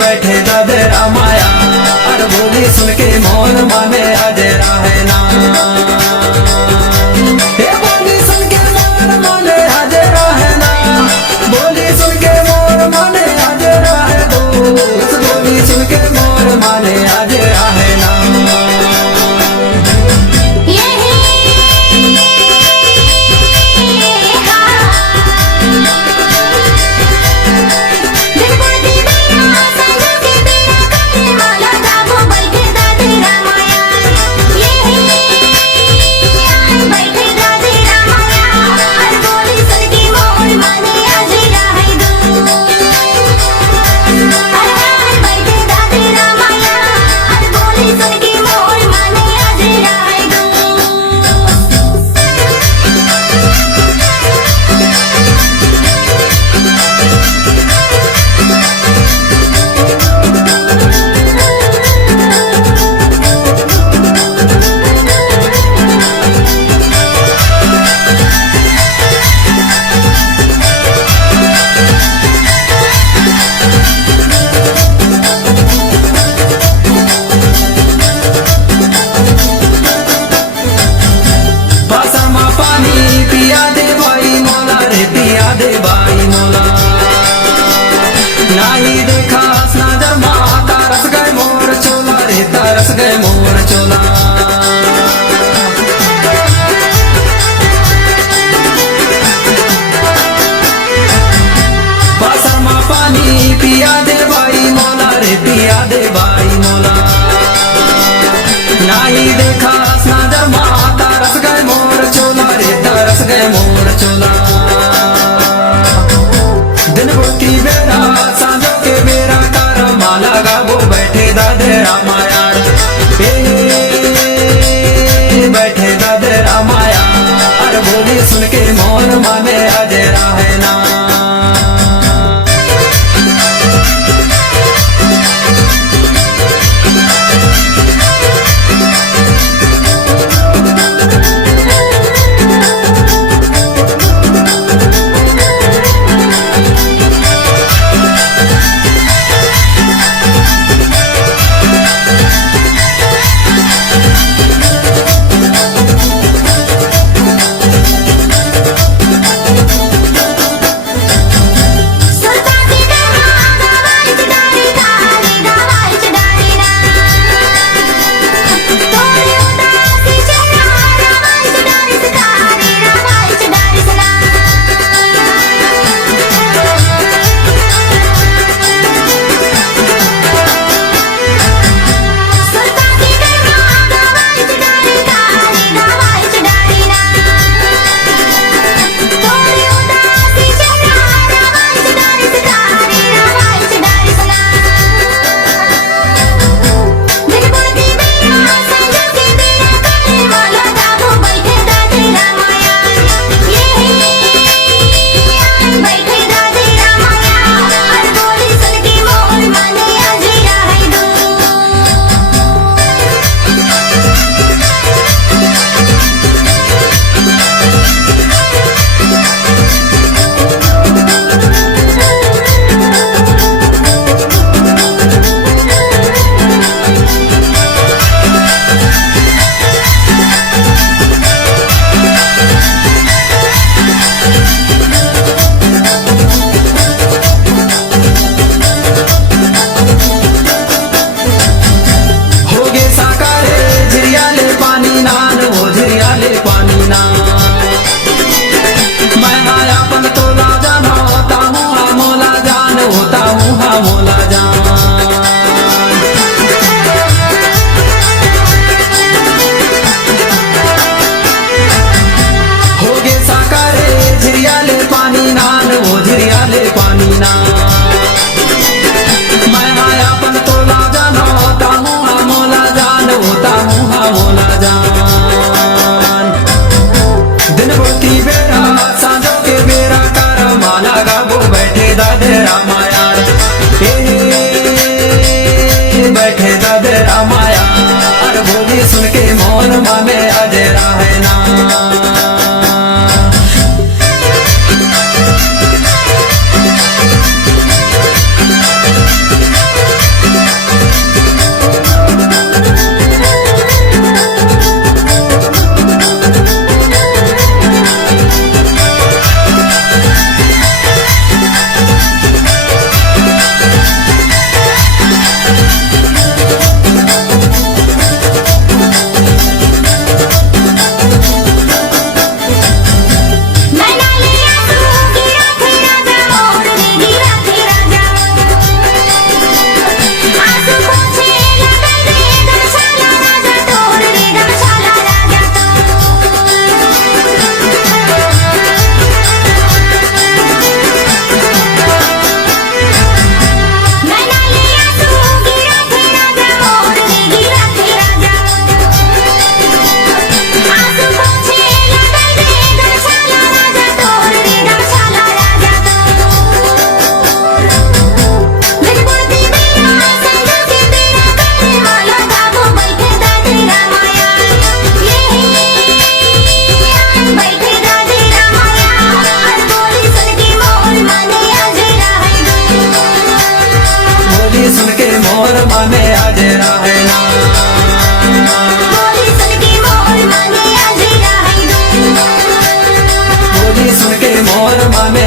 बैठे दादे रामाया और बोली सुन के मोर माने आज रहे ना। बोली सुन के मोर माने आज रहे ना, बोली सुन के मोर माने आज रहे दो, बोली सुन के मोर माने आज रहे ना। नहीं देखा नजर माता रस गए मोर चोला रे, तरस गए मोर चोला। बसमा पानी पिया दे भाई मोला रे, पिया दे भाई मोला। नहीं देखा नजर माता रस गए मोर चोला रे, तरस गए मोर चोला। दिन बुटी बेरा सांझो के बेरा कर माला गाबो बैठे दादे रामाया, बैठे दादे रामाया और बोली सुन के मोर माने अजय रहे ना। दिन बोती बेरा सांझो के बेरा कारा माला गाबो बैठे दादे रामायार बैठे दादे रामायार बोली सुन के मोर माने अजरा है ना सुन के मोर माने अजरा है ना बोली सुन के मोर माने अजरा है बोली सुन के मोर माने